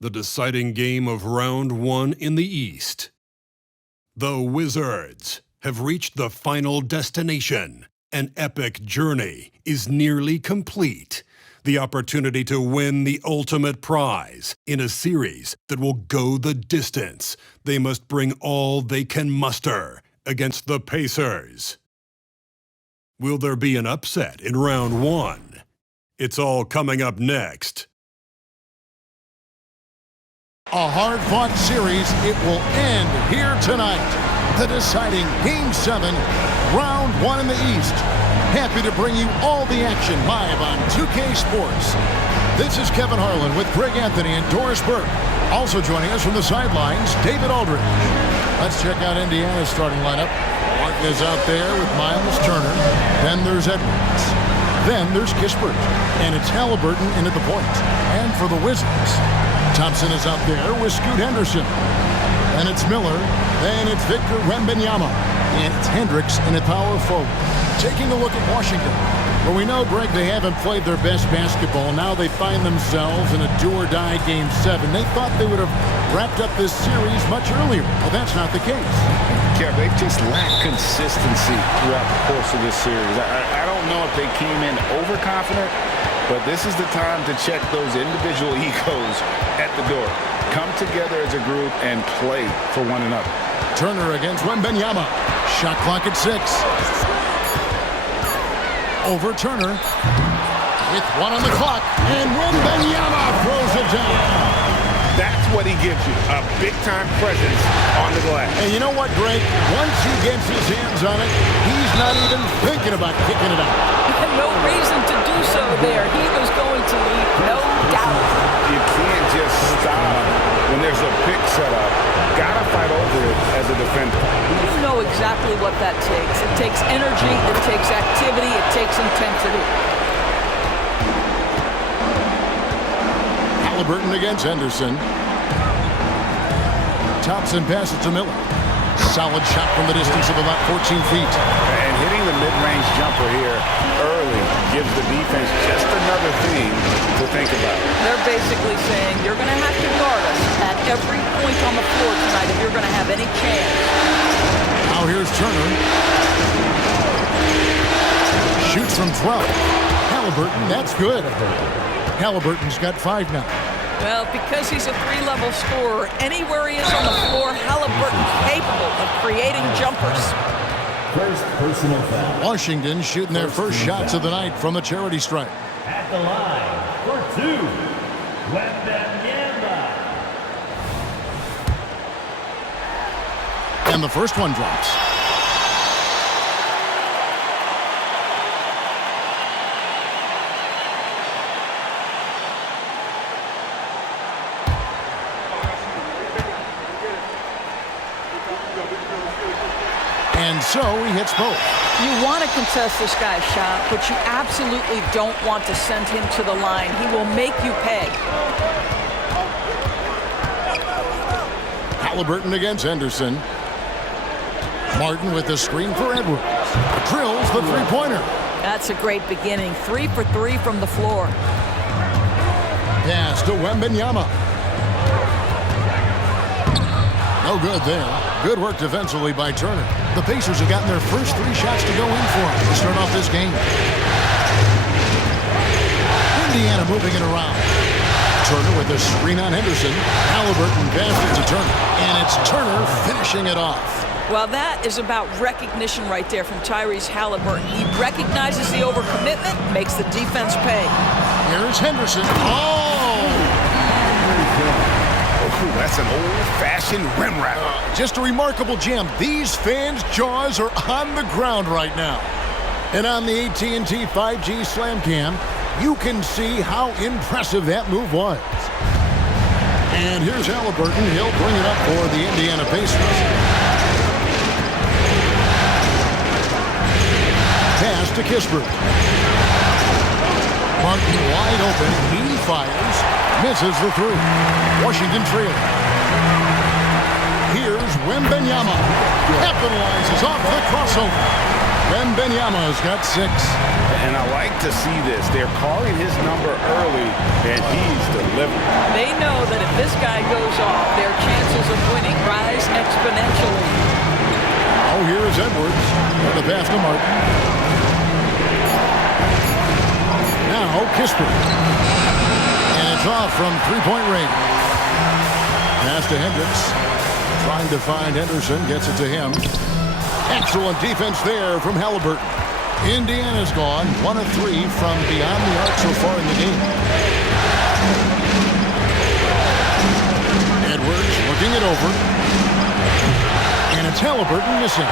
The deciding game of round one in the East. The Wizards have reached the final destination. An epic journey is nearly complete. The opportunity to win the ultimate prize in a series that will go the distance. They must bring all they can muster against the Pacers. Will there be an upset in round one? It's all coming up next. A hard-fought series, it will end here tonight. The deciding Game 7, Round 1 in the East. Happy to bring you all the action live on 2K Sports. This is Kevin Harlan with Greg Anthony and Doris Burke. Also joining us from the sidelines, David Aldridge. Let's check out Indiana's starting lineup. Martin is out there with Miles Turner. Then there's Edwards. Then there's Kispert. And it's Halliburton in at the point. And for the Wizards, Thompson is out there with Scoot Henderson. Then it's Miller. Then it's Victor Wembanyama. And it's Hendricks in at power forward. Taking a look at Washington. Well, we know, Greg, they haven't played their best basketball. Now they find themselves in a do-or-die Game 7. They thought they would have wrapped up this series much earlier. Well, that's not the case. Kev, they've just lacked consistency throughout the course of this series. I don't know if they came in overconfident, but this is the time to check those individual egos at the door. Come together as a group and play for one another. Turner against Wembanyama. Shot clock at 6. Over Turner. With 1 on the clock. And Wembanyama throws it down. That's what he gives you, a big-time presence on the glass. And you know what, Greg? Once he gets his hands on it, he's not even thinking about kicking it out. No reason to do so there. He was going to leave, no doubt. You can't just stop when there's a pick set up. Gotta fight over it as a defender. You know exactly what that takes. It takes energy, it takes activity, it takes intensity. Halliburton against Henderson. Thompson passes to Miller. Solid shot from the distance of about 14 feet. And hitting the mid-range jumper here early gives the defense just another thing to think about. They're basically saying you're going to have to guard us at every point on the floor tonight if you're going to have any chance. Now here's Turner. Shoots from 12. Halliburton, that's good. Halliburton's got 5 now. Well, because he's a 3-level scorer, anywhere he is on the floor, Halliburton's capable of creating jumpers. First personal foul. Washington shooting their first shots of the night from the charity stripe. At the line for 2, Wembanyama. And the first one drops. And so he hits both. You want to contest this guy's shot, but you absolutely don't want to send him to the line. He will make you pay. Halliburton against Henderson. Martin with the screen for Edwards. Drills the three-pointer. That's a great beginning. 3 for 3 from the floor. Pass to Wembanyama. No good there. Good work defensively by Turner. The Pacers have gotten their first 3 shots to go in for them to start off this game. Indiana moving it around. Turner with a screen on Henderson. Halliburton passes to Turner. And it's Turner finishing it off. Well, that is about recognition right there from Tyrese Halliburton. He recognizes the overcommitment, makes the defense pay. Here's Henderson. Oh! That's an old-fashioned rim wrap. Just a remarkable jam. These fans' jaws are on the ground right now. And on the AT&T 5G Slam Cam, you can see how impressive that move was. And here's Halliburton. He'll bring it up for the Indiana Pacers. Pass to Kispert. Martin wide open. He fires. Misses the 3. Washington trailing. Here's Wembanyama. Capitalizes off the crossover. Wembanyama's got 6. And I like to see this. They're calling his number early, and he's the deliver. They know that if this guy goes off, their chances of winning rise exponentially. Oh, here's Edwards. And the pass to Martin. Now, Kisper. And it's off from three-point range. Pass to Hendricks. Trying to find Henderson. Gets it to him. Excellent defense there from Halliburton. Indiana's gone 1 of 3 from beyond the arc so far in the game. Edwards looking it over. And it's Halliburton missing.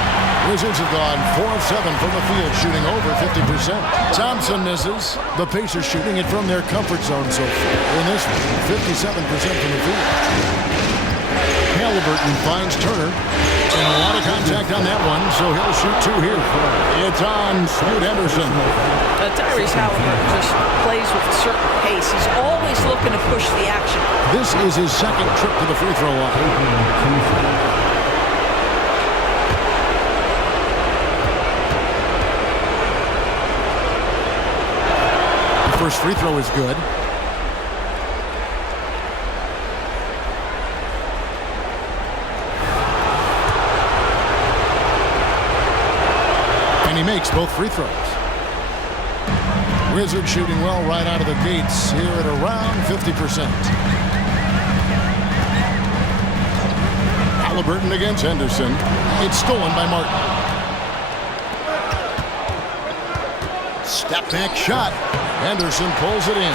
Wizards have gone 4 of 7 from the field, shooting over 50%. Thompson misses. The Pacers shooting it from their comfort zone so far. In this one, 57% from the field. Halliburton finds Turner. And a lot of contact on that one, so he'll shoot 2 here. It's on Scoot Henderson. Tyrese Halliburton just plays with a certain pace. He's always looking to push the action. This is his second trip to the free throw line. First free throw is good. And he makes both free throws. Wizards shooting well right out of the gates here at around 50%. Halliburton against Henderson. It's stolen by Martin. Step back shot. Henderson pulls it in.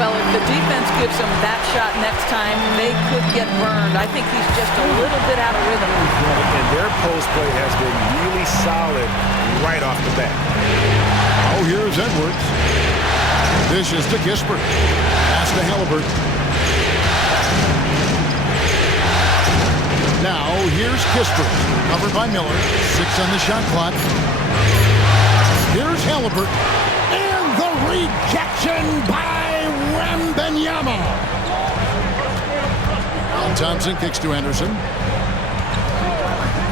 Well, if the defense gives him that shot next time, they could get burned. I think he's just a little bit out of rhythm. And their post play has been really solid right off the bat. Oh, here's Edwards. Dishes to Kisper. Pass to Halliburton. Now, here's Kisper. Covered by Miller. 6 on the shot clock. Here's Halliburton. Rejection by Wembanyama. And Thompson kicks to Henderson.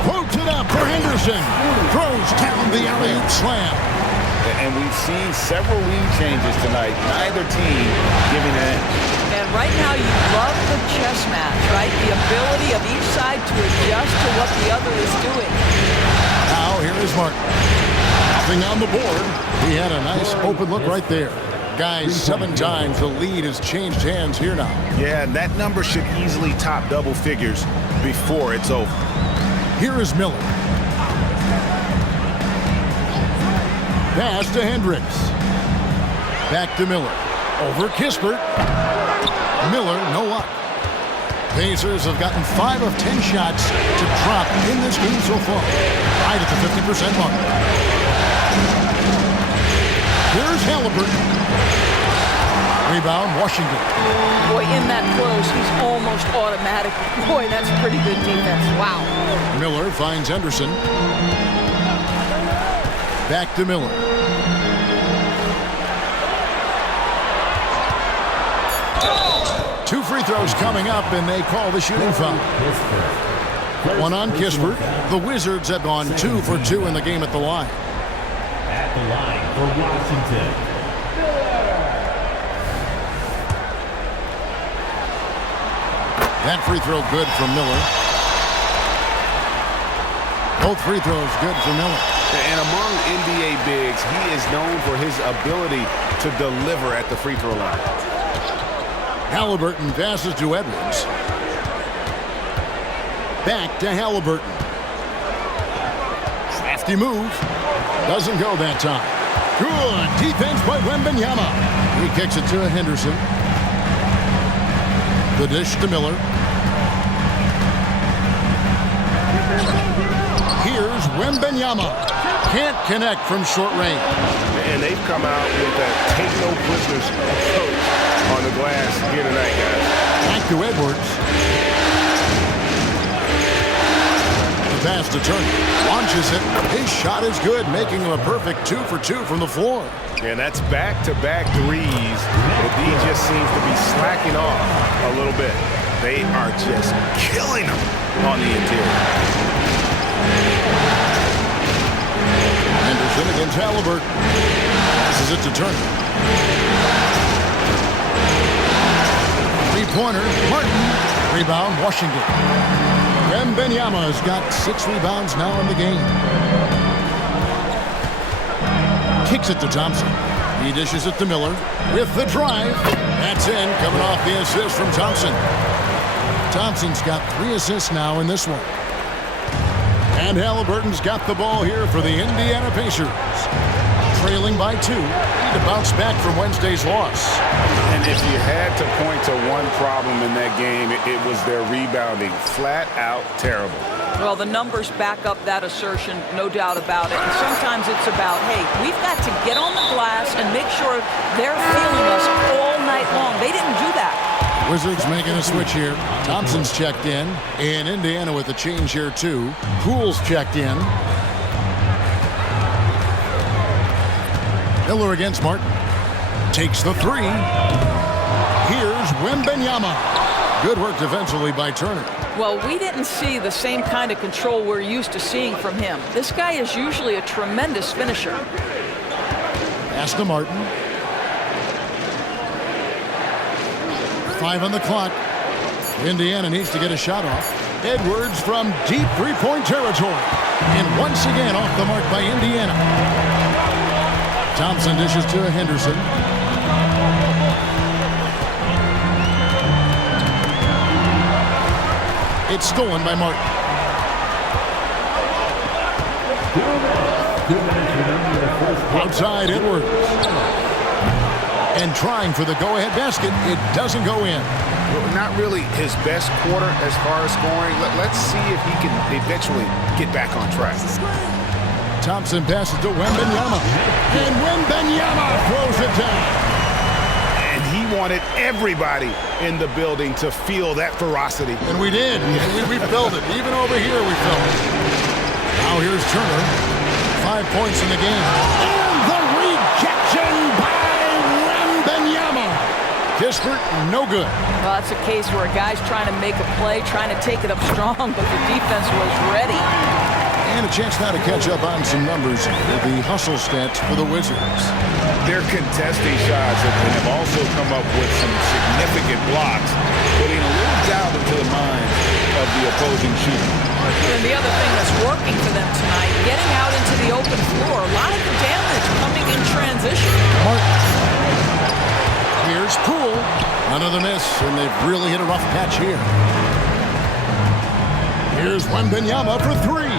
Quotes it up for Henderson. Throws down the alley-oop slam. And we've seen several lead changes tonight. Neither team giving an inch. And right now you love the chess match, right? The ability of each side to adjust to what the other is doing. Now here is Martin. Nothing on the board. He had a nice open look right there. Guys, 7 times the lead has changed hands here now. Yeah, that number should easily top double figures before it's over. Here is Miller. Pass to Hendricks. Back to Miller. Over Kispert. Miller, no luck. Pacers have gotten 5 of 10 shots to drop in this game so far. Right at the 50% mark. Here's Halliburton. Rebound, Washington. Boy, in that close, he's almost automatic. Boy, that's pretty good defense. Wow. Miller finds Henderson. Back to Miller. Two free throws coming up, and they call the shooting foul. One on Kispert. The Wizards have gone 2 for 2 in the game at the line. At the line for Washington. That free throw good from Miller. Both free throws good for Miller. And among NBA bigs, he is known for his ability to deliver at the free throw line. Halliburton passes to Edwards. Back to Halliburton. Crafty move. Doesn't go that time. Good defense by Wembanyama. He kicks it to Henderson. The dish to Miller. Here's Wembanyama. Can't connect from short range. And they've come out with that take no prisoners approach on the glass here tonight, guys. Back to Edwards. The pass to Turner. Launches it. His shot is good, making him a perfect 2 for 2 from the floor. And that's back-to-back threes. But he just seems to be slacking off a little bit. They are just killing him on the interior. Henderson against Halliburton. Passes it to Turner. corner. Martin. Rebound, Washington. Wembanyama's got 6 rebounds now in the game. Kicks it to Thompson. He dishes it to Miller with the drive. That's in, coming off the assist from Thompson. Thompson's got 3 assists now in this one. And Halliburton's got the ball here for the Indiana Pacers. Trailing by 2. Need to bounce back from Wednesday's loss. And if you had to point to one problem in that game, it was their rebounding. Flat out terrible. Well, the numbers back up that assertion, no doubt about it. And sometimes it's about, hey, we've got to get on the glass and make sure they're feeling us all night long. They didn't do that. Wizards making a switch here. Thompson's checked in. And Indiana with a change here, too. Poole's checked in. Miller against Martin. Takes the 3. Here's Wembanyama. Good work defensively by Turner. Well, we didn't see the same kind of control we're used to seeing from him. This guy is usually a tremendous finisher. Pass to Martin. 5 on the clock. Indiana needs to get a shot off. Edwards from deep three-point territory. And once again off the mark by Indiana. Thompson dishes to Henderson. It's stolen by Martin. Outside Edwards. And trying for the go-ahead basket. It doesn't go in. Not really his best quarter as far as scoring. Let's see if he can eventually get back on track. Thompson passes to Wembanyama. And Wembanyama throws it down. And he wanted everybody in the building to feel that ferocity. And we did. We felt it. Even over here we felt it. Now here's Turner. 5 points in the game. And the rejection by Wembanyama. Kispert, no good. Well, that's a case where a guy's trying to make a play, trying to take it up strong, but the defense was ready. And a chance now to catch up on some numbers with the hustle stats for the Wizards. Their contesting shots have also come up with some significant blocks, putting a little doubt into the minds of the opposing shooter. And the other thing that's working for them tonight, getting out into the open floor. A lot of the damage coming in transition. Here's Poole. Another miss, and they've really hit a rough patch here. Here's Wembanyama for 3.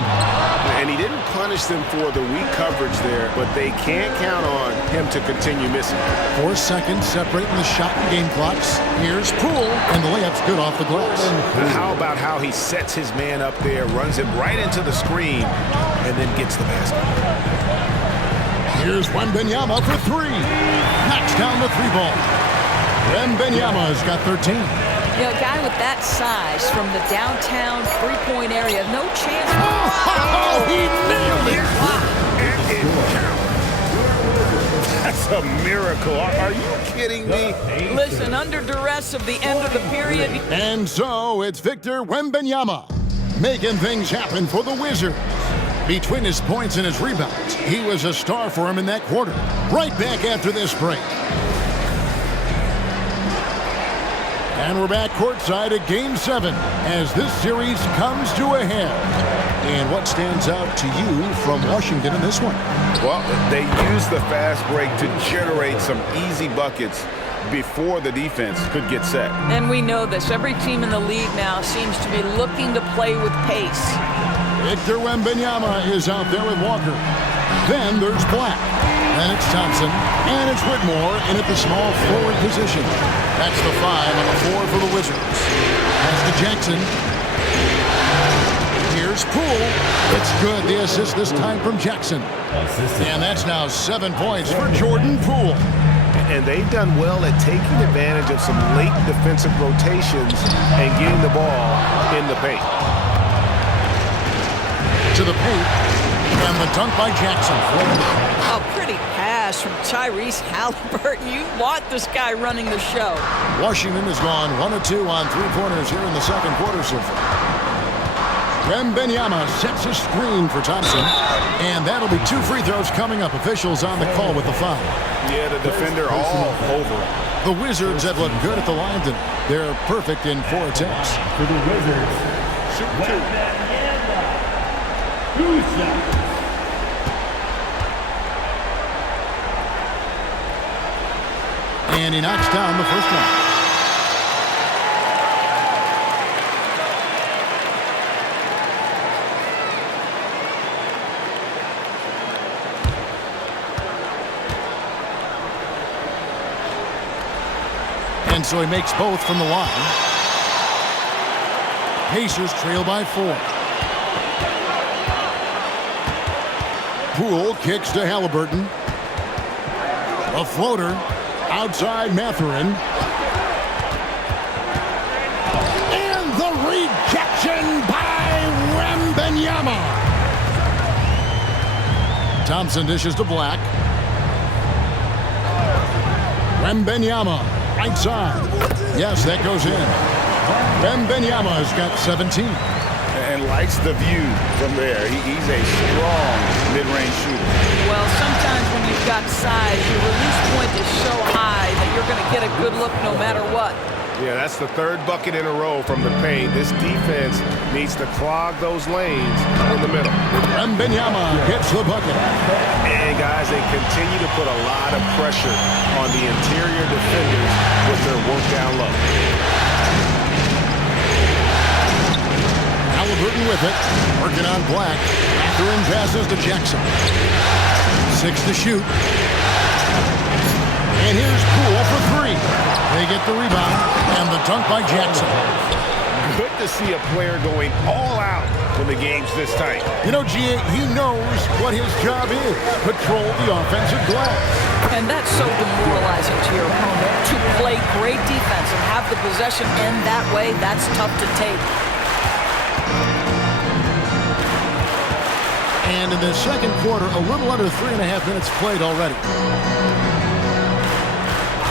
And he didn't punish them for the weak coverage there, but they can't count on him to continue missing. 4 seconds separating the shot and game clocks. Here's Poole, and the layup's good off the glass. How about how he sets his man up there, runs him right into the screen, and then gets the basket. Here's Wembanyama for 3. Knocks down the 3-ball. Wembanyama's got 13. You know, a guy with that size from the downtown three-point area, no chance. Oh, he nailed it. That's a miracle. Are you kidding me? Listen, under duress of the end of the period. And so it's Victor Wembanyama making things happen for the Wizards. Between his points and his rebounds, he was a star for him in that quarter. Right back after this break. And we're back courtside at Game 7 as this series comes to a head. And what stands out to you from Washington in this one? Well, they used the fast break to generate some easy buckets before the defense could get set. And we know this. Every team in the league now seems to be looking to play with pace. Victor Wembanyama is out there with Walker. Then there's Black. Then it's Thompson. And it's Whitmore in at the small forward position. That's the 5 on the 4 for the Wizards. Pass to Jackson. Here's Poole. It's good. The assist this time from Jackson. And that's now 7 points for Jordan Poole. And they've done well at taking advantage of some late defensive rotations and getting the ball in the paint. To the paint. And the dunk by Jackson. A pretty pass from Tyrese Halliburton. You want this guy running the show. Washington has gone 1 of 2 on 3-pointers here in the second quarter so far. Wembanyama sets a screen for Thompson. And that'll be 2 free throws coming up. Officials on the call with the foul. Yeah, the defender all over. The Wizards have looked good at the line tonight. They're perfect in 4 attempts. For the Wizards, Wembanyama. 2 shots. And he knocks down the first one. And so he makes both from the line. Pacers trail by 4. Poole kicks to Halliburton. A floater outside Mathurin. And the rejection by Wembanyama. Thompson dishes to Black. Wembanyama. Right side. Yes, that goes in. Wembanyama's got 17. And likes the view from there. He's a strong mid-range shooter. Well, sometimes when you've got size, your release point is so high that you're going to get a good look no matter what. Yeah, that's the 3rd bucket in a row from the paint. This defense needs to clog those lanes in the middle. Wembanyama hits the bucket. And, guys, they continue to put a lot of pressure on the interior defenders with their work down low. Halliburton with it. Working on Black. Mathurin passes to Jackson. 6 to shoot. And here's Poole for 3. They get the rebound and the dunk by Jackson. Good to see a player going all out when the game's this tight. You know, G.A., he knows what his job is. Control the offensive glass. And that's so demoralizing to your opponent. To play great defense and have the possession end that way, that's tough to take. And in the second quarter, a little under 3.5 minutes played already.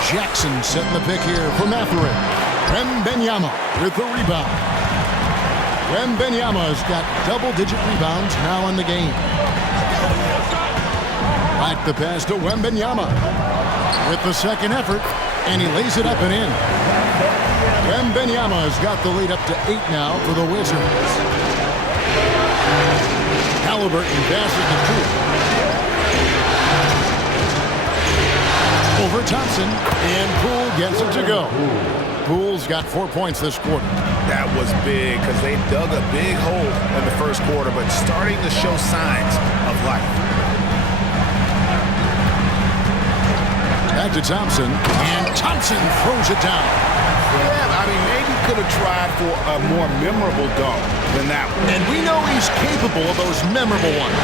Jackson setting the pick here for Mathurin. Wembanyama with the rebound. Wembanyama's got double-digit rebounds now in the game. Back the pass to Wembanyama with the second effort, and he lays it up and in. Wembanyama's got the lead up to 8 now for the Wizards. Halliburton passes to Poole. Over Thompson, and Poole gets it to go. Poole's got 4 points this quarter. That was big because they dug a big hole in the first quarter, but starting to show signs of life. Back to Thompson, and Thompson throws it down. Yeah, I mean, maybe could have tried for a more memorable dunk than that one. And we know he's capable of those memorable ones.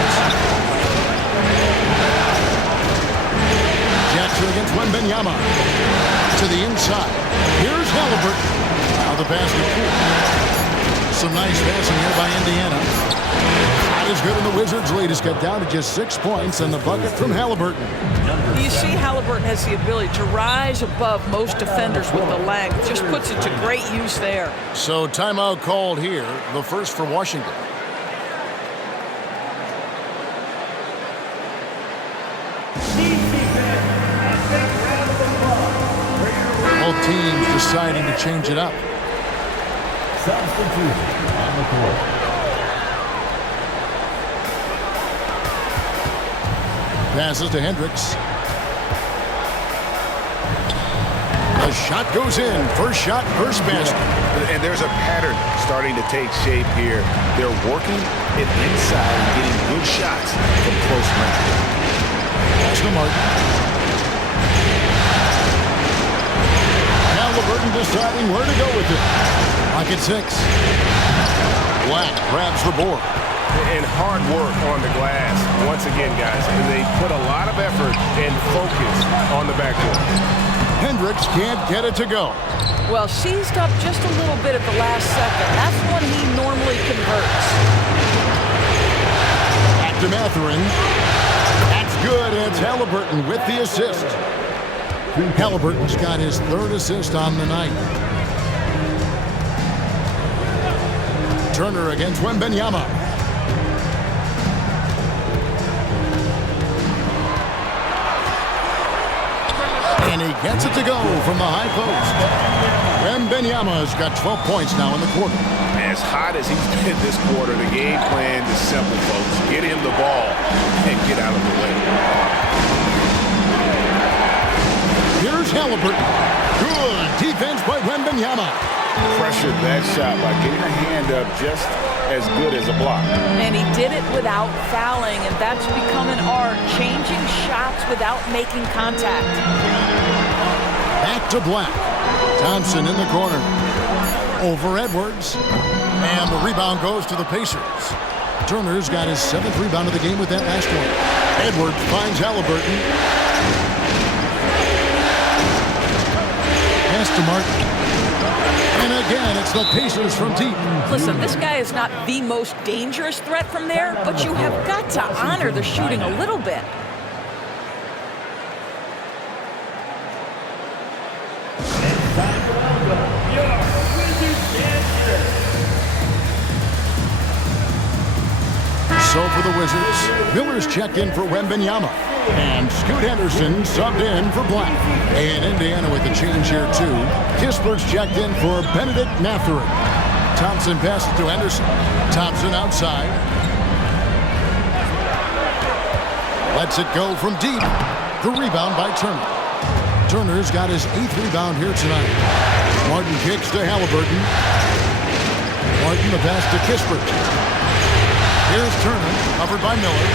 Jackson against Wembanyama. To the inside. Here's Halliburton. Now the pass to Poole. Some nice passing here by Indiana. Not as good, and the Wizards' lead is cut down to just 6 points, and the bucket from Halliburton. You see Halliburton has the ability to rise above most defenders with the length. Just puts it to great use there. So timeout called here, the first for Washington. Both teams deciding to change it up. Substitution on the court. Passes to Hendricks. The shot goes in. First shot, first basket. And there's a pattern starting to take shape here. They're working it inside and getting good shots from close range. Pass to Martin. Halliburton deciding where to go with it. Pocket 6. Black grabs the board. And hard work on the glass. Once again, guys, they put a lot of effort and focus on the backcourt. Hendricks can't get it to go. Well, seized up just a little bit at the last second. That's when he normally converts. Back to Mathurin. That's good, and it's Halliburton with the assist. Halliburton's got his 3rd assist on the night. Turner against Wembanyama. And he gets it to go from the high post. Wembanyama's got 12 points now in the quarter. As hot as he's been this quarter, the game plan is simple, folks. Get him the ball and get out of the way. Here's Halliburton. Good defense by Wembanyama. Pressured that shot by getting a hand up just as good as a block. And he did it without fouling, and that's become an art, changing shots without making contact. Back to Black. Thompson in the corner. Over Edwards. And the rebound goes to the Pacers. Turner's got his 7th rebound of the game with that last one. Edwards finds Halliburton. Pass to Martin. And again, it's the Pacers from deep. Listen, this guy is not the most dangerous threat from there, but you have got to honor the shooting a little bit. So for the Wizards, Miller's checked in for Wembanyama. And Scoot Henderson subbed in for Black. And Indiana with the change here, too. Kisper's checked in for Benedict Mathurin. Thompson passes to Henderson. Thompson outside. Lets it go from deep. The rebound by Turner. Turner's got his 8th rebound here tonight. Martin kicks to Halliburton. Martin the pass to Kispert. Here's Turner, covered by Miller.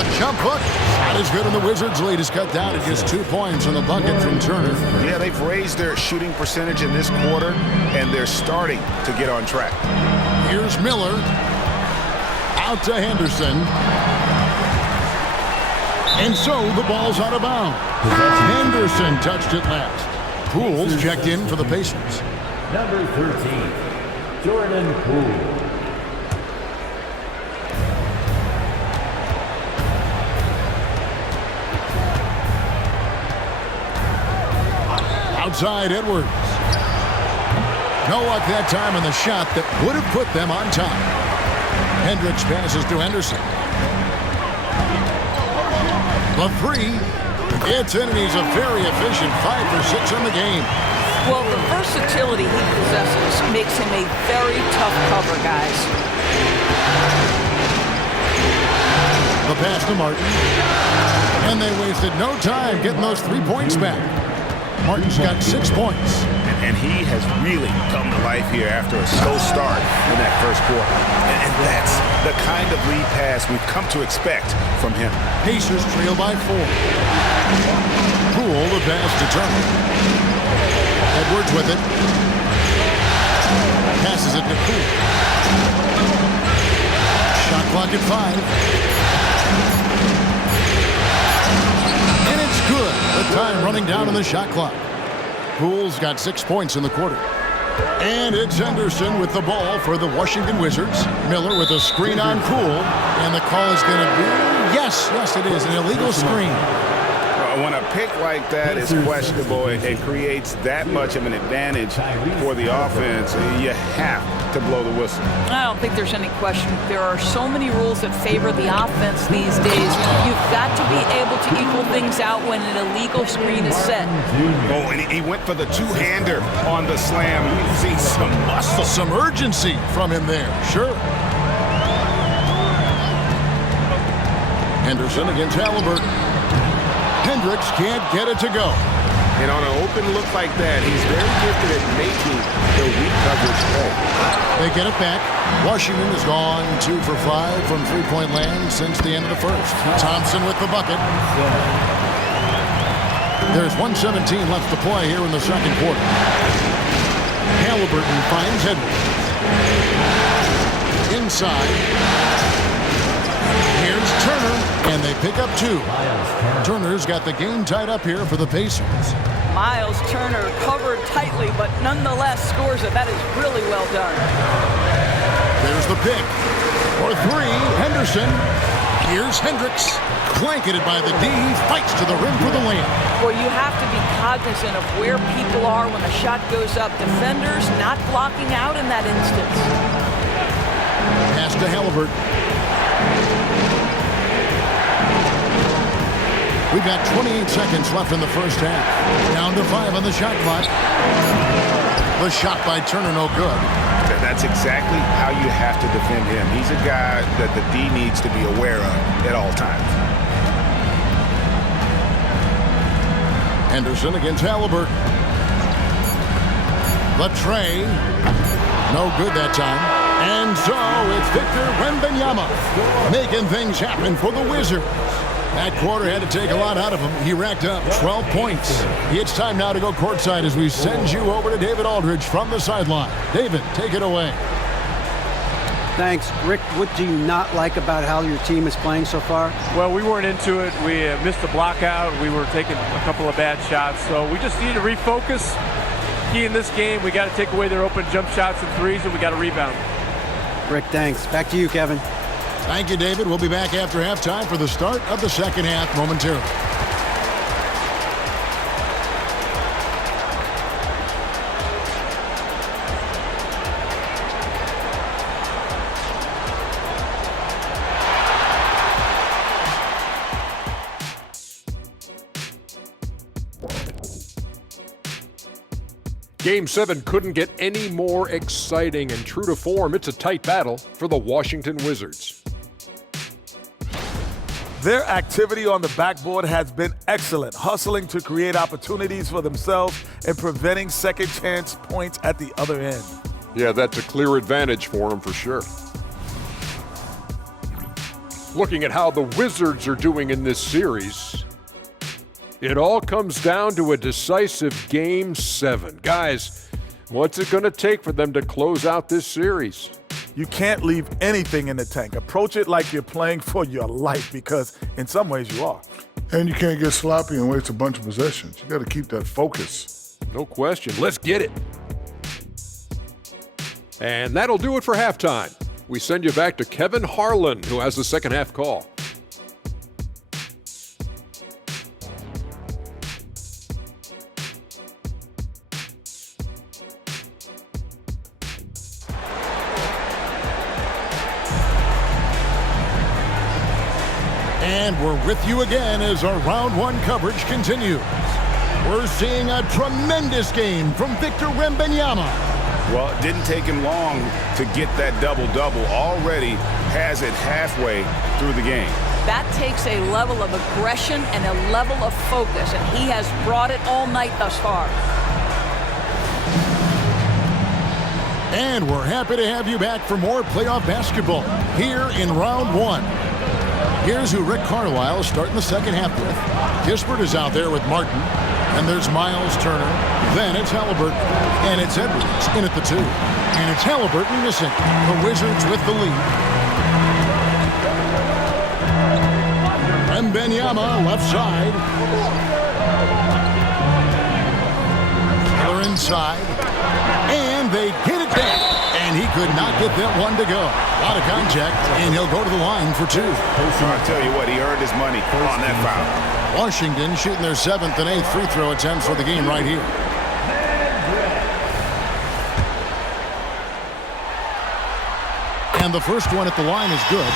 The jump hook, not as good, and the Wizards' lead is cut down. It gets 2 points on the bucket from Turner. Yeah, they've raised their shooting percentage in this quarter, and they're starting to get on track. Here's Miller. Out to Henderson. And so the ball's out of bounds. Henderson touched it last. Poole's checked in for the Pacers. Number 13, Jordan Poole. Outside Edwards. No luck that time on the shot that would have put them on top. Hendricks passes to Henderson. The 3. It's in, and he's a very efficient 5 for 6 in the game. Well, the versatility he possesses makes him a very tough cover, guys. The pass to Martin. And they wasted no time getting those 3 points back. Martin's got 6 points. And he has really come to life here after a slow start in that first quarter. And that's the kind of lead pass we've come to expect from him. Pacers trail by 4. Poole the pass to Turner. Edwards with it. Passes it to Poole. Shot clock at 5. And it's good. The time running down on the shot clock. Poole's got 6 points in the quarter. And it's Henderson with the ball for the Washington Wizards. Miller with a screen on Poole. And the call is going to be, yes, it is, an illegal screen. When a pick like that is questionable, it creates that much of an advantage for the offense. You have to blow the whistle. I don't think there's any question. There are so many rules that favor the offense these days. You've got to be able to equal things out when an illegal screen is set. Oh, and he went for the two-hander on the slam, using some muscle. Some urgency from him there, sure. Henderson against Halliburton. Hendricks can't get it to go. And on an open look like that, he's very gifted at making the weak coverage play. They get it back. Washington has gone 2 for 5 from three-point land since the end of the first. Thompson with the bucket. There's 1:17 left to play here in the second quarter. Halliburton finds Edwards. Inside. Here's Turner, and they pick up 2. Turner's got the game tied up here for the Pacers. Miles Turner covered tightly, but nonetheless scores it. That is really well done. There's the pick. For 3, Henderson. Here's Hendricks. Blanketed by the D. Fights to the rim for the layup. Well, you have to be cognizant of where people are when the shot goes up. Defenders not blocking out in that instance. Pass to Halliburton. We've got 28 seconds left in the first half. Down to 5 on the shot clock. The shot by Turner, no good. That's exactly how you have to defend him. He's a guy that the D needs to be aware of at all times. Henderson against Halliburton. The tray. No good that time. And so it's Victor Wembanyama making things happen for the Wizards. That quarter had to take a lot out of him. He racked up 12 points. It's time now to go courtside as we send you over to David Aldridge from the sideline. David, take it away. Thanks. Rick, what do you not like about how your team is playing so far? Well, we weren't into it. We missed the block out. We were taking a couple of bad shots. So we just need to refocus. Key in this game, we got to take away their open jump shots and threes, and we got to rebound. Rick, thanks. Back to you, Kevin. Thank you, David. We'll be back after halftime for the start of the second half momentarily. Game 7 couldn't get any more exciting, and true to form, it's a tight battle for the Washington Wizards. Their activity on the backboard has been excellent, hustling to create opportunities for themselves and preventing second chance points at the other end. Yeah, that's a clear advantage for them for sure. Looking at how the Wizards are doing in this series, it all comes down to a decisive Game 7. Guys, what's it going to take for them to close out this series? You can't leave anything in the tank. Approach it like you're playing for your life, because in some ways you are. And you can't get sloppy and waste a bunch of possessions. You got to keep that focus. No question. Let's get it. And that'll do it for halftime. We send you back to Kevin Harlan, who has the second half call. And we're with you again as our round one coverage continues. We're seeing a tremendous game from Victor Wembanyama. Well, it didn't take him long to get that double-double. Already has it halfway through the game. That takes a level of aggression and a level of focus, and he has brought it all night thus far. And we're happy to have you back for more playoff basketball here in round one. Here's who Rick Carlisle is starting the second half with. Kispert is out there with Martin. And there's Miles Turner. Then it's Halliburton. And it's Edwards in at the 2. And it's Halliburton missing. The Wizards with the lead. Wembanyama left side. Taylor inside. And they get it back. And he could not get that one to go. A lot of contact, and he'll go to the line for 2. I'll tell you what, he earned his money on that foul. Washington shooting their 7th and 8th free throw attempts for the game right here. And the first one at the line is good.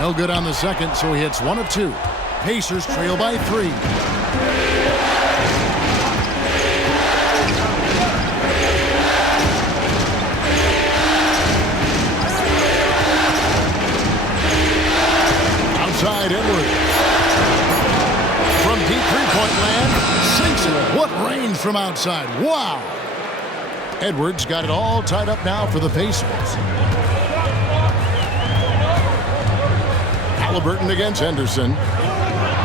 No good on the second, so he hits 1 of 2. Pacers trail by 3. Outside Edwards. From deep three-point land, sinks it. What range from outside. Wow. Edwards got it all tied up now for the Pacers. Halliburton against Henderson.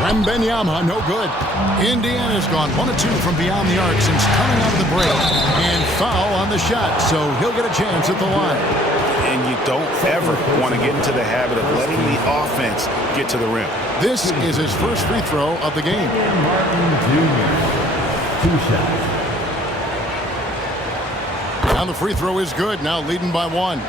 Wembanyama, no good. Indiana's gone 1 of 2 from beyond the arc since coming out of the break. And foul on the shot, so he'll get a chance at the line. And you don't ever want to get into the habit of letting the offense get to the rim. This is his first free throw of the game. Martin Jr. 2 shots. Now the free throw is good, now leading by 1.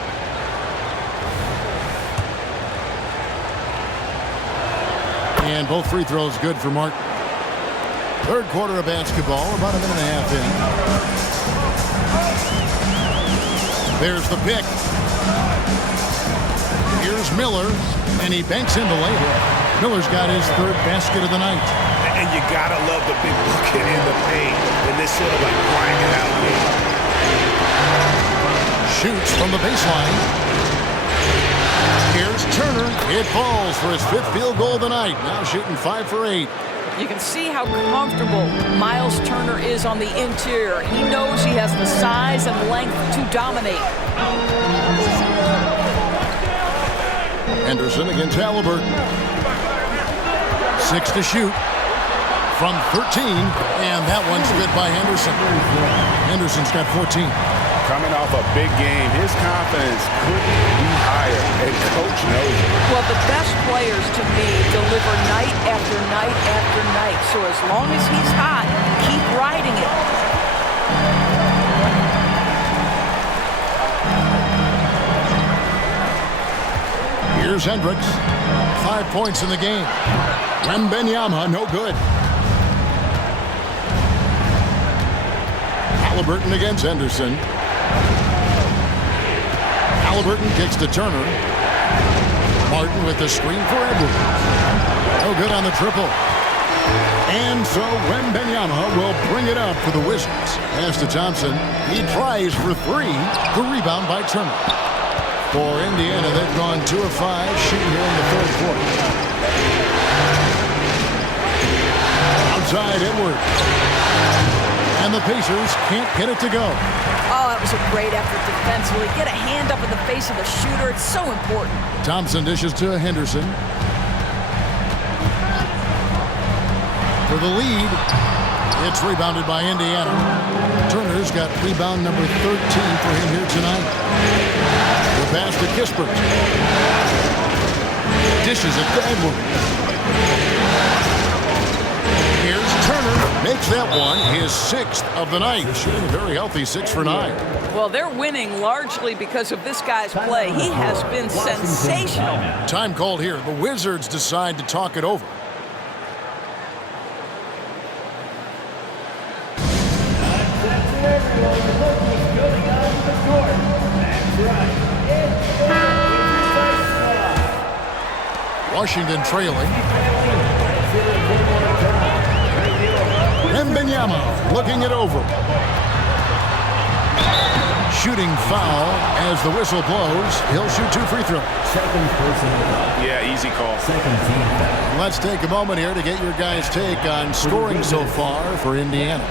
And both free throws good for Martin. Third quarter of basketball, about a minute and a half in. There's the pick. Here's Miller. And he banks in the layup. Miller's got his third basket of the night. And you gotta love the big bucket in the paint in this sort of like grinding out game. Shoots from the baseline. Here's Turner. It falls for his 5th field goal of the night. Now shooting 5 for 8. You can see how comfortable Miles Turner is on the interior. He knows he has the size and length to dominate. Henderson against Halliburton. 6 to shoot from 13, and that one's good by Henderson. Henderson's got 14. Coming off a big game, his confidence couldn't be higher, and Coach knows it. Well, the best players to me deliver night after night after night. So as long as he's hot, keep riding it. Here's Hendricks. 5 points in the game. Wembanyama, no good. Halliburton against Henderson. Halliburton kicks to Turner. Martin with the screen for Edwards. No good on the triple. And so Wembanyama will bring it up for the Wizards. Pass to Thompson. He tries for 3. The rebound by Turner. For Indiana, they've gone 2 of 5 shooting here in the 3rd quarter. Outside Edwards. And the Pacers can't get it to go. Oh, that was a great effort defensively. Get a hand up in the face of the shooter. It's so important. Thompson dishes to Henderson. For the lead, it's rebounded by Indiana. Turner's got rebound number 13 for him here tonight. The pass to Kispert. Dishes it to Edwards. Here's Turner. Makes that one his 6th of the night. Shooting a very healthy 6 for 9. Well, they're winning largely because of this guy's play. He has been sensational. Time called here. The Wizards decide to talk it over. Washington trailing. Wembanyama looking it over. Shooting foul as the whistle blows. He'll shoot 2 free throws. Yeah, easy call. Let's take a moment here to get your guys' take on scoring so far for Indiana.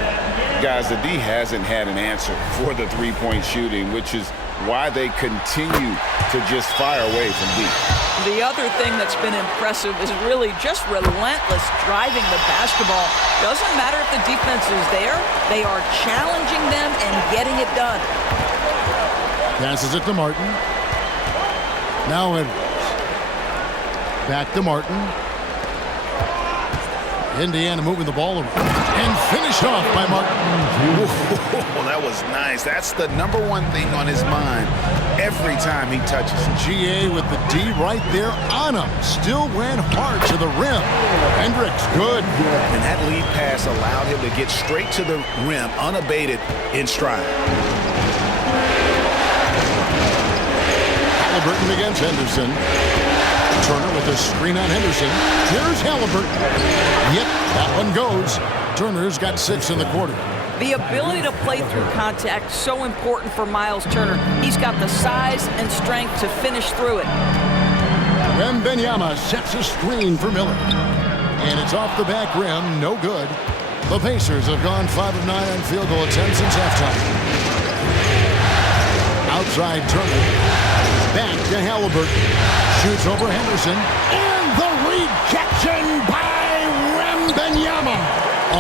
Guys, the D hasn't had an answer for the three-point shooting, which is why they continue to just fire away from deep. The other thing that's been impressive is really just relentless driving the basketball. Doesn't matter if the defense is there, they are challenging them and getting it done. Passes it to Martin. Now Edwards. Back to Martin. Indiana moving the ball around. And finished off by Martin. Well, that was nice. That's the number one thing on his mind every time he touches it. GA with the D right there on him. Still went hard to the rim. Hendricks, good. And that lead pass allowed him to get straight to the rim, unabated in stride. Halliburton against Henderson. Turner with a screen on Henderson. Here's Halliburton. Yep, that one goes. Turner's got 6 in the quarter. The ability to play through contact, so important for Miles Turner. He's got the size and strength to finish through it. Wembanyama sets a screen for Miller. And it's off the back rim, no good. The Pacers have gone 5 of 9 on field goal attempts since halftime. Outside Turner. Back to Halliburton. Shoots over Henderson. And the rejection by Wembanyama.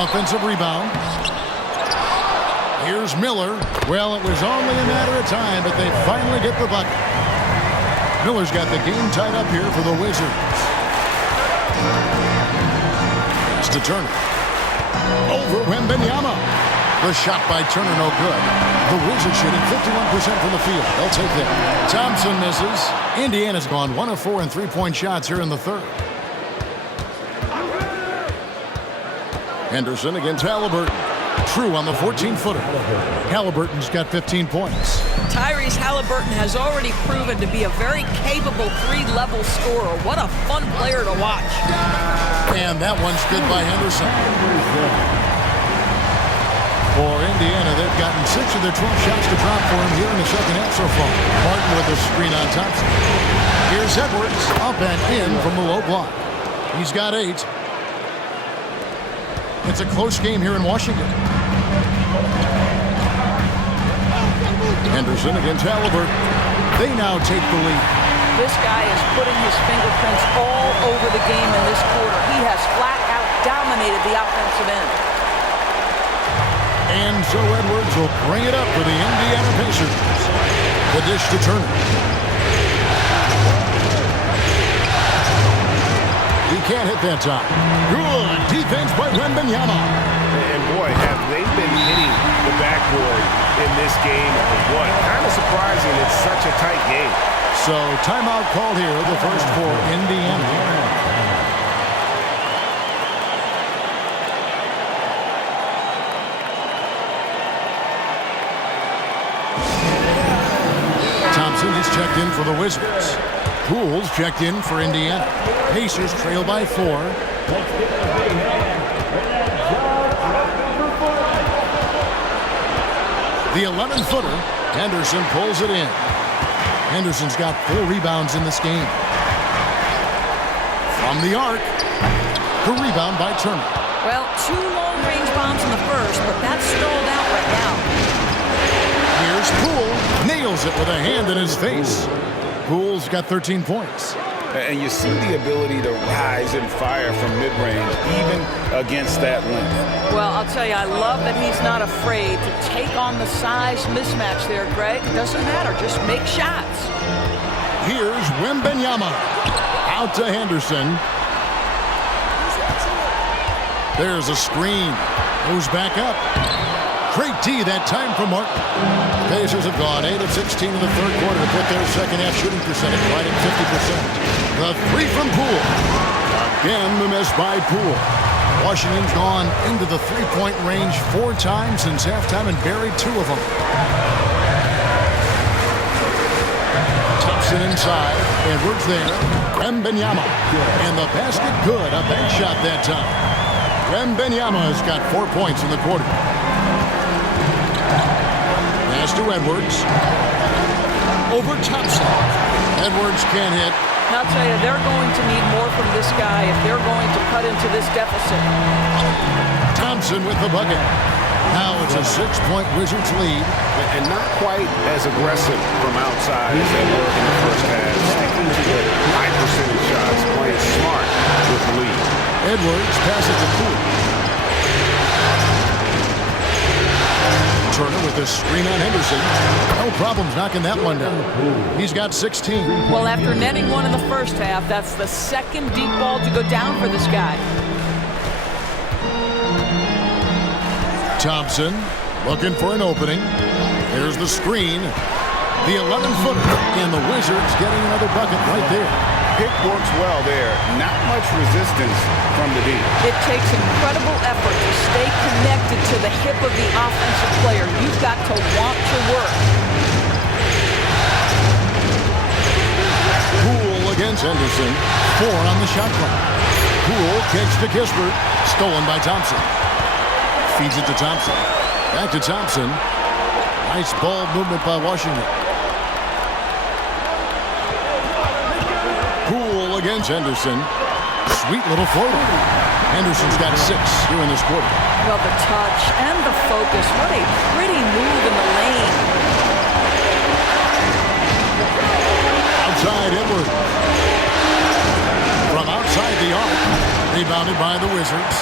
Offensive rebound. Here's Miller. Well, it was only a matter of time, but they finally get the bucket. Miller's got the game tied up here for the Wizards. Pass to Turner. Over Wembanyama. The shot by Turner, no good. The Wizards shooting 51% from the field. They'll take that. Thompson misses. Indiana's gone 1 of 4 in three-point shots here in the 3rd. Henderson against Halliburton. True on the 14-footer. Halliburton's got 15 points. Tyrese Halliburton has already proven to be a very capable three-level scorer. What a fun player to watch. And that one's good by Henderson. For Indiana, they've gotten 6 of their 12 shots to drop for him here in the second half so far. Martin with a screen on Thompson. Here's Edwards, up and in from the low block. He's got 8. It's a close game here in Washington. Henderson against Halliburton. They now take the lead. This guy is putting his fingerprints all over the game in this quarter. He has flat out dominated the offensive end. And so Edwards will bring it up for the Indiana Pacers. The dish to Turner. He can't hit that time. Good defense by Wembanyama. And boy, have they been hitting the backboard in this game or what? Kind of surprising. It's such a tight game. So timeout called here, the first for Indiana. Thompson is checked in for the Wizards. Poole's checked in for Indiana. Pacers trail by 4. The 11-footer, Henderson pulls it in. Henderson's got 4 rebounds in this game. From the arc, the rebound by Turner. Well, 2 long-range bombs in the first, but that's stalled out right now. Here's Poole. Nails it with a hand in his face. Poole's got 13 points. And you see the ability to rise and fire from mid-range, even against that length. Well, I'll tell you, I love that he's not afraid to take on the size mismatch there, Greg. It doesn't matter. Just make shots. Here's Wembanyama. Out to Henderson. There's a screen. Goes back up. Great D that time from Martin. Pacers have gone 8 of 16 in the third quarter to put their second half shooting percentage right at 50%. The 3 from Poole. Again, the miss by Poole. Washington's gone into the three-point range 4 times since halftime and buried 2 of them. Thompson inside. Edwards there. Wembanyama. And the basket good. A bank shot that time. Wembanyama has got 4 points in the quarter. Pass to Edwards. Over Thompson. Edwards can't hit. And I'll tell you, they're going to need more from this guy if they're going to cut into this deficit. Thompson with the bucket. Now it's a 6-point Wizards lead. And not quite as aggressive from outside as they were in the first half. Sticking to the high percentage shots, playing smart with the lead. Edwards passes to Poole. Turner with a screen on Henderson. No problems knocking that one down. He's got 16. Well, after netting 1 in the first half, that's the second deep ball to go down for this guy. Thompson looking for an opening. Here's the screen. The 11-footer. And the Wizards getting another bucket right there. Pick works well there. Not much resistance from the D. It takes incredible effort to stay connected to the hip of the offensive player. You've got to want to work. Poole against Henderson. 4 on the shot clock. Poole kicks to Kispert. Stolen by Thompson. Feeds it to Thompson. Back to Thompson. Nice ball movement by Washington. Poole against Henderson. Sweet little floater. Henderson's got 6 here in this quarter. Well, the touch and the focus. What a pretty move in the lane. Outside Edwards. From outside the arc. Rebounded by the Wizards.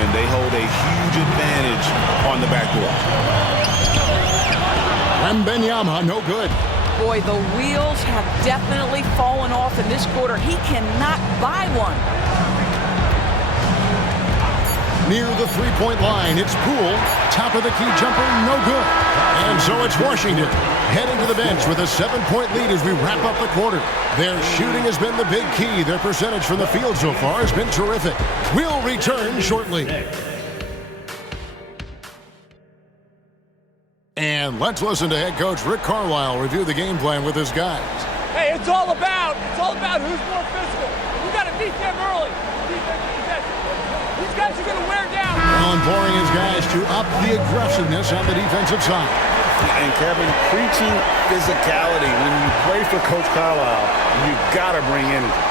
And they hold a huge advantage on the backboard. Wembanyama, no good. Boy, the wheels have definitely fallen off in this quarter. He cannot buy one. Near the three-point line, it's Poole. Top of the key jumper, no good. And so it's Washington heading to the bench with a 7-point lead as we wrap up the quarter. Their shooting has been the big key. Their percentage from the field so far has been terrific. We'll return shortly. And let's listen to head coach Rick Carlisle review the game plan with his guys. Hey, it's all about who's more physical. You got to beat them early. These guys are going to wear down. Well, imploring his guys to up the aggressiveness on the defensive side. And Kevin, preaching physicality. When you play for Coach Carlisle, you got to bring energy.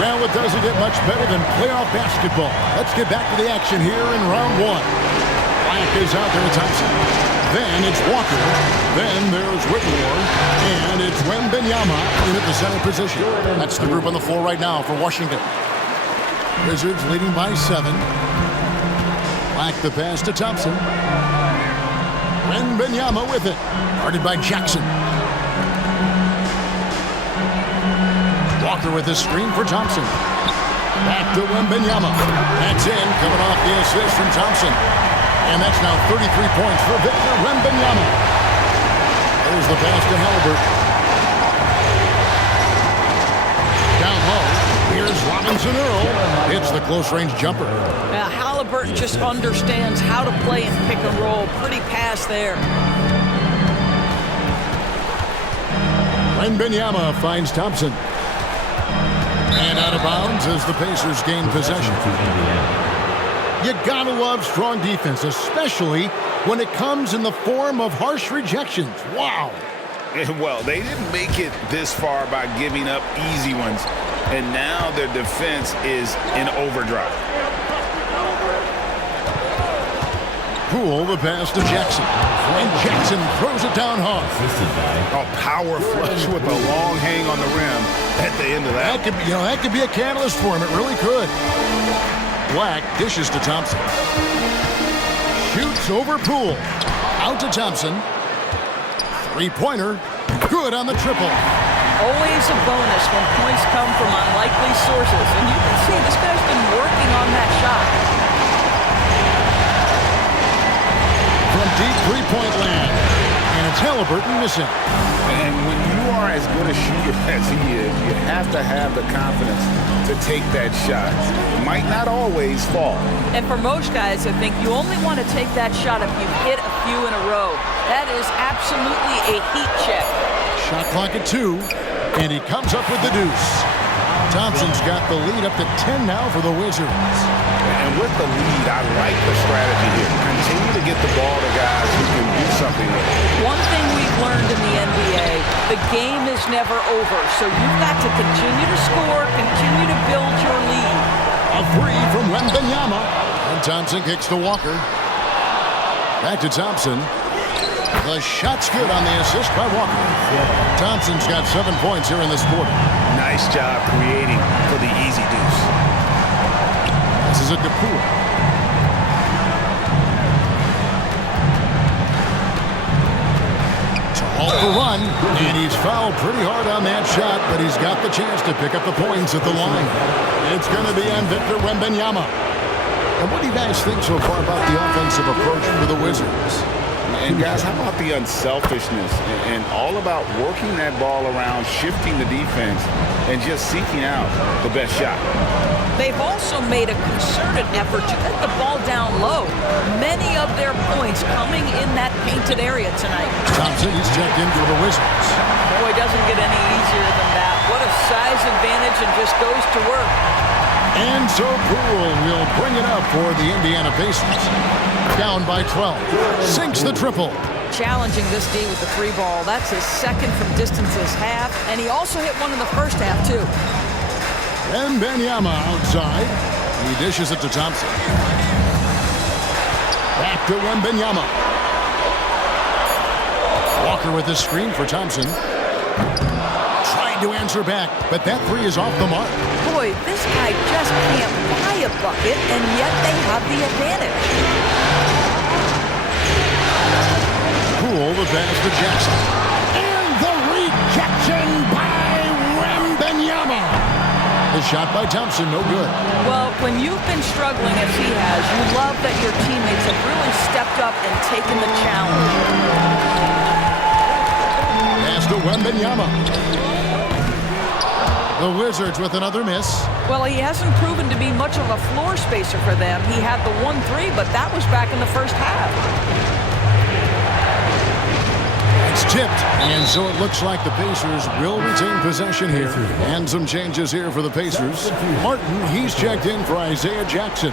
Well, it doesn't get much better than playoff basketball. Let's get back to the action here in round one. Black is out there at Thompson. Then it's Walker. Then there's Whitmore. And it's Wembanyama in at the center position. That's the group on the floor right now for Washington. Wizards leading by 7. Black the pass to Thompson. Wembanyama with it. Guarded by Jackson. Walker with his screen for Thompson. Back to Wembanyama. That's in, coming off the assist from Thompson. And that's now 33 points for Victor Wembanyama. There's the pass to Halliburton. Down low, here's Robinson Earl. Hits the close-range jumper. Now, Halliburton just understands how to play in pick and roll. Pretty pass there. Wembanyama finds Thompson. And out of bounds as the Pacers gain possession. You gotta love strong defense, especially when it comes in the form of harsh rejections. Wow. Well, they didn't make it this far by giving up easy ones, and now their defense is in overdrive. Poole the pass to Jackson. And Jackson throws it down hard. A power flush with a long hang on the rim at the end of that. That could be a catalyst for him. It really could. Black dishes to Thompson. Shoots over Poole. Out to Thompson. Three-pointer. Good on the triple. Always a bonus when points come from unlikely sources. And you can see this guy's been working on that shot. From deep three-point land. And it's Halliburton missing. And when you are as good a shooter as he is, you have to have the confidence to take that shot. It might not always fall. And for most guys, I think you only want to take that shot if you hit a few in a row. That is absolutely a heat check. Shot clock at 2, and he comes up with the deuce. Thompson's got the lead up to 10 now for the Wizards. And with the lead, I like the strategy here. Continue to get the ball to guys who can do something with it. One thing we've learned in the NBA, the game is never over. So you've got to continue to score, continue to build your lead. A three from Wembanyama. And Thompson kicks to Walker. Back to Thompson. The shot's good on the assist by Walker. Thompson's got 7 points here in this quarter. Nice job creating for the easy deuce. This is a Poole. Off the run, and he's fouled pretty hard on that shot, but he's got the chance to pick up the points at the line. It's going to be on Victor Wembanyama. And what do you guys think so far about the offensive approach for the Wizards? And guys, how about the unselfishness and all about working that ball around, shifting the defense, and just seeking out the best shot? They've also made a concerted effort to get the ball down low. Many of their points coming in that painted area tonight. Thompson, he's checked in for the Wizards. Boy, it doesn't get any easier than that. What a size advantage, and just goes to work. And so Poole will bring it up for the Indiana Pacers. Down by 12. Sinks the triple. Challenging this D with the 3 ball. That's his second from distance this half. And he also hit one in the first half, too. Wembanyama outside. He dishes it to Thompson. Back to Wembanyama. Walker with his screen for Thompson. Tried to answer back, but that 3 is off the mark. Boy, this guy just can't buy a bucket, and yet they have the advantage. Poole the pass to Jackson. And the rejection by Wembanyama. The shot by Thompson, no good. Well, when you've been struggling as he has, you love that your teammates have really stepped up and taken the challenge. Pass to Wembanyama. The Wizards with another miss. Well, he hasn't proven to be much of a floor spacer for them. He had the 1-3, but that was back in the first half. It's tipped, and so it looks like the Pacers will retain possession here. And some changes here for the Pacers. Martin, he's checked in for Isaiah Jackson.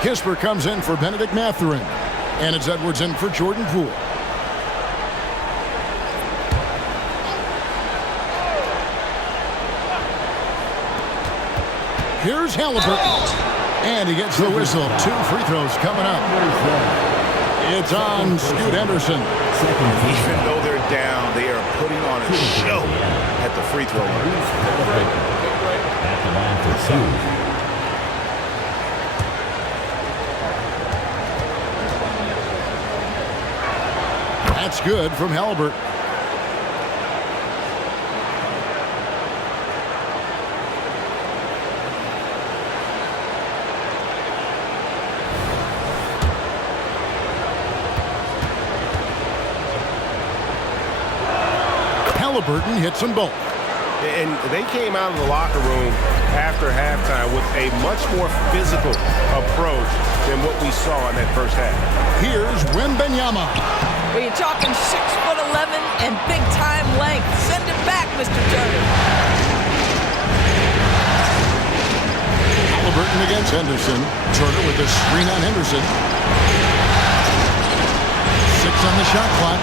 Kisper comes in for Benedict Mathurin. And it's Edwards in for Jordan Poole. Here's Halliburton. And he gets the whistle. 2 free throws coming up. It's on Scoot Henderson. Even though they're down, they are putting on a show at the free throw line. At the line for 2. That's good from Halliburton. Halliburton hits them both. And they came out of the locker room after halftime with a much more physical approach than what we saw in that first half. Here's Wembanyama. Well, you're talking 6'11" and big-time length. Send it back, Mr. Turner. Halliburton against Henderson. Turner with the screen on Henderson. 6 on the shot clock.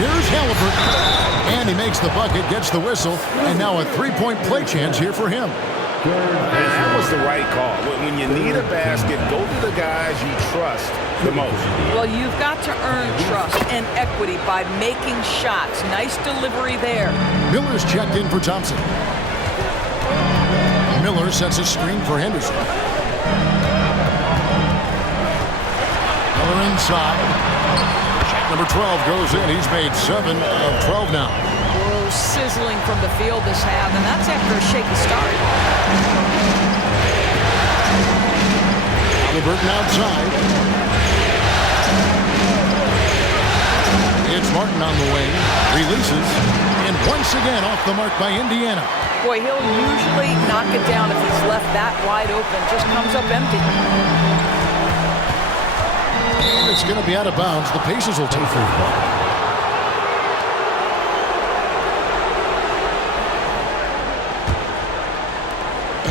Here's Halliburton. And he makes the bucket, gets the whistle, and now a 3-point play chance here for him. And that was the right call. When you need a basket, go to the guys you trust the most. Well, you've got to earn trust and equity by making shots. Nice delivery there. Miller's checked in for Thompson. Miller sets a screen for Henderson. Miller inside. Number 12 goes in. He's made 7 of 12 now. Whoa, sizzling from the field this half, and that's after a shaky start. Halliburton outside. It's Martin on the wing. Releases. And once again off the mark by Indiana. Boy, he'll usually knock it down if he's left that wide open. Just comes up empty. And it's going to be out of bounds. The Pacers will take the ball.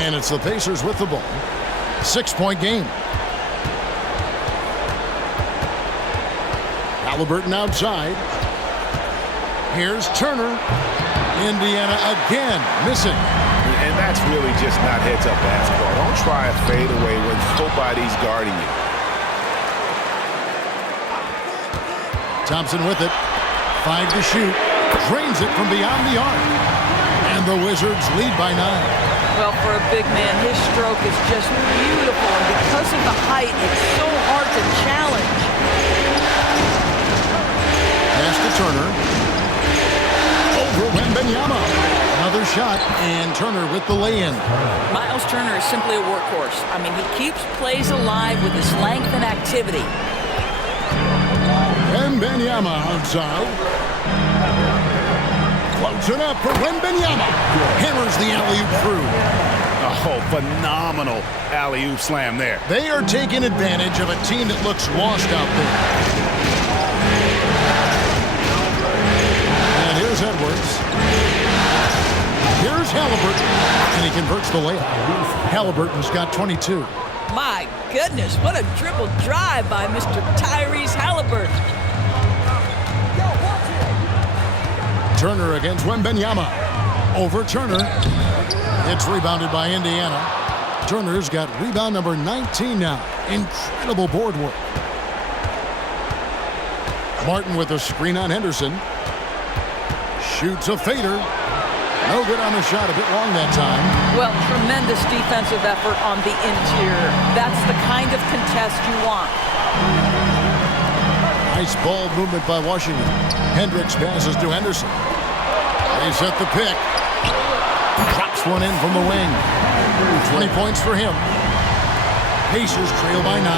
And it's the Pacers with the ball. 6-point game. Halliburton outside. Here's Turner. Indiana again missing. And that's really just not heads-up basketball. Don't try a fadeaway when nobody's guarding you. Thompson with it. 5 to shoot. Drains it from beyond the arc. And the Wizards lead by 9. Well, for a big man, his stroke is just beautiful. And because of the height, it's so hard to challenge. Pass to Turner. Over Wembanyama. Another shot. And Turner with the lay-in. Miles Turner is simply a workhorse. I mean, he keeps plays alive with his length and activity. Wembanyama outside. Floats it up for Wembanyama. Hammers the alley-oop through. Oh, phenomenal alley-oop slam there. They are taking advantage of a team that looks lost out there. And here's Edwards. Here's Halliburton. And he converts the layup. Halliburton's got 22. My goodness, what a dribble drive by Mr. Tyrese Halliburton. Turner against Wembanyama. Over Turner. It's rebounded by Indiana. Turner's got rebound number 19 now. Incredible board work. Martin with a screen on Henderson. Shoots a fader. No good on the shot, a bit long that time. Well, tremendous defensive effort on the interior. That's the kind of contest you want. Nice ball movement by Washington. Hendricks passes to Henderson. They set the pick. Drops one in from the wing. 20 points for him. Pacers trail by 9.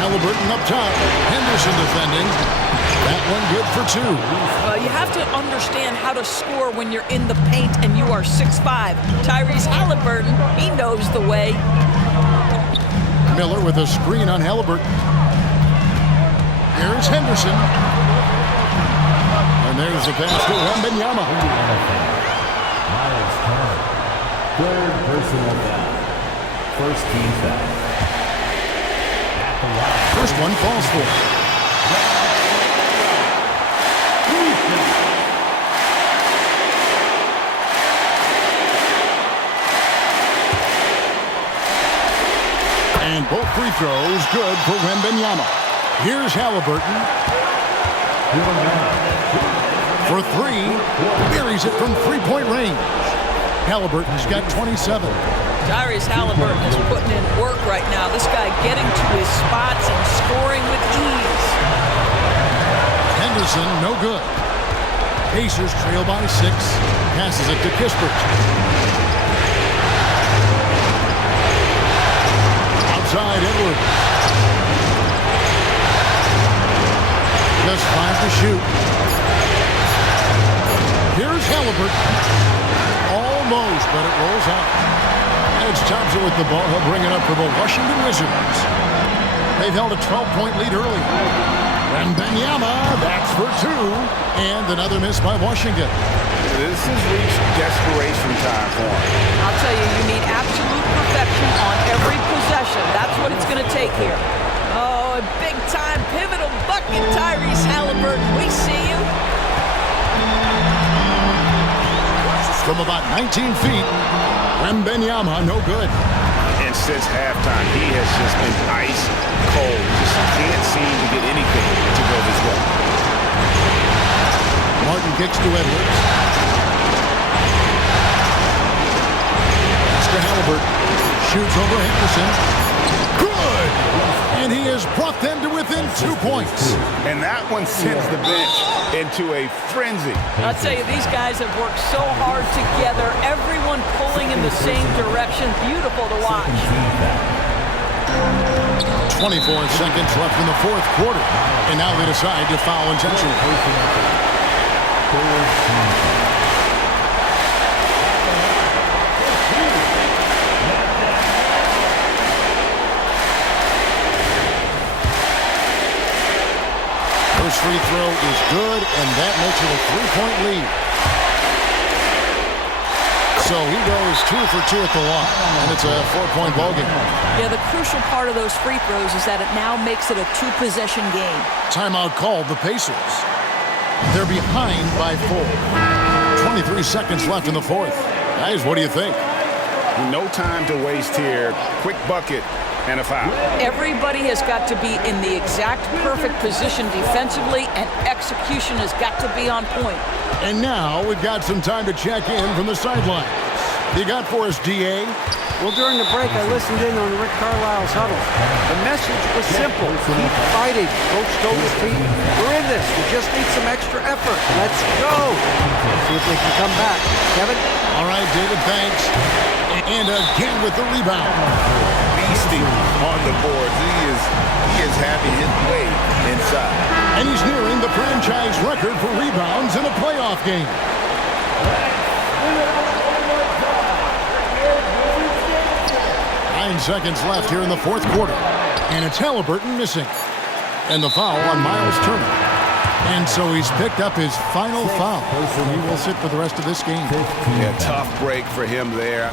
Halliburton up top. Henderson defending. That one good for 2. Well, you have to understand how to score when you're in the paint and you are 6'5". Tyrese Halliburton, he knows the way. Miller with a screen on Halliburton. Here's Henderson. And there's the pass to Wembanyama. Miles Turner. Third personal foul. First team foul. At the line. First one falls for. And both free throws good for Wembanyama. Here's Halliburton. For 3, buries it from three-point range. Halliburton's got 27. Tyrese Halliburton is putting in work right now. This guy getting to his spots and scoring with ease. Henderson, no good. Pacers trail by 6. Passes it to Kispert. Outside Edwards. Just 5 to shoot. Here's Halliburton. Almost, but it rolls out. Edge Thompson with the ball. He'll bring it up for the Washington Wizards. They've held a 12-point lead early. Wembanyama, that's for 2. And another miss by Washington. This has reached desperation time for him. I'll tell you, you need absolute perfection on every possession. That's what it's going to take here. Oh, a big-time pivotal bucket, Tyrese Halliburton. We see you. From about 19 feet, Wembanyama, no good. And since halftime, he has just been ice cold. Just can't seem to get anything to go his way. Martin kicks to Edwards. Pass to Halliburton. Shoots over Henderson. Good! And he has brought them to within 2 points. And that one sends the bench into a frenzy. I'll tell you, these guys have worked so hard together. Everyone pulling in the same direction. Beautiful to watch. 24 seconds left in the 4th quarter. And now they decide to foul intentionally. First free throw is good, and that makes it a 3-point lead. So he goes 2 for 2 at the line, and it's a 4-point ballgame. Yeah, the crucial part of those free throws is that it now makes it a 2-possession game. Timeout called, the Pacers. They're behind by 4. 23 seconds left in the 4th. Guys, what do you think? No time to waste here. Quick bucket and a foul. Everybody has got to be in the exact perfect position defensively, and execution has got to be on point. And now we've got some time to check in from the sidelines. You got for us, D.A.? Well, during the break, I listened in on Rick Carlisle's huddle. The message was simple. Keep fighting. Coach told his team, we're in this. We just need some extra effort. Let's go. See if they can come back. Kevin? All right, David, thanks. And again with the rebound. Beasting on the boards. He is having his way inside. And he's nearing the franchise record for rebounds in a playoff game. 9 seconds left here in the 4th quarter. And it's Halliburton missing. And the foul on Miles Turner. And so he's picked up his final foul. He will sit for the rest of this game. Yeah, tough break for him there.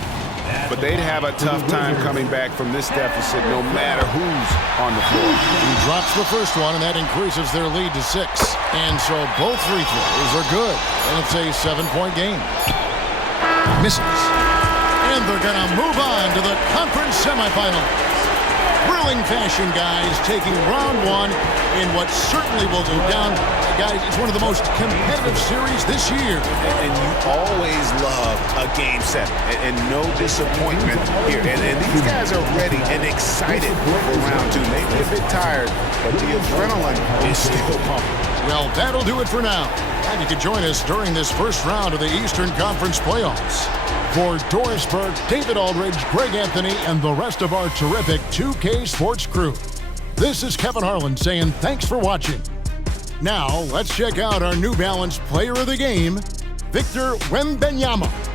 But they'd have a tough time coming back from this deficit no matter who's on the floor. He drops the first one, and that increases their lead to 6. And so both free throws are good. And it's a 7-point game. Misses. And they're going to move on to the conference semifinals. Thrilling fashion, guys, taking round 1 in what certainly will go down. Guys, it's one of the most competitive series this year. And you always love a game 7. And no disappointment here. And these guys are ready and excited for round 2. Maybe a bit tired, but the adrenaline is still pumping. Well, that'll do it for now. And you can join us during this first round of the Eastern Conference playoffs. For Doris Burke, David Aldridge, Greg Anthony, and the rest of our terrific 2K Sports crew, this is Kevin Harlan saying thanks for watching. Now, let's check out our New Balance player of the game, Victor Wembanyama.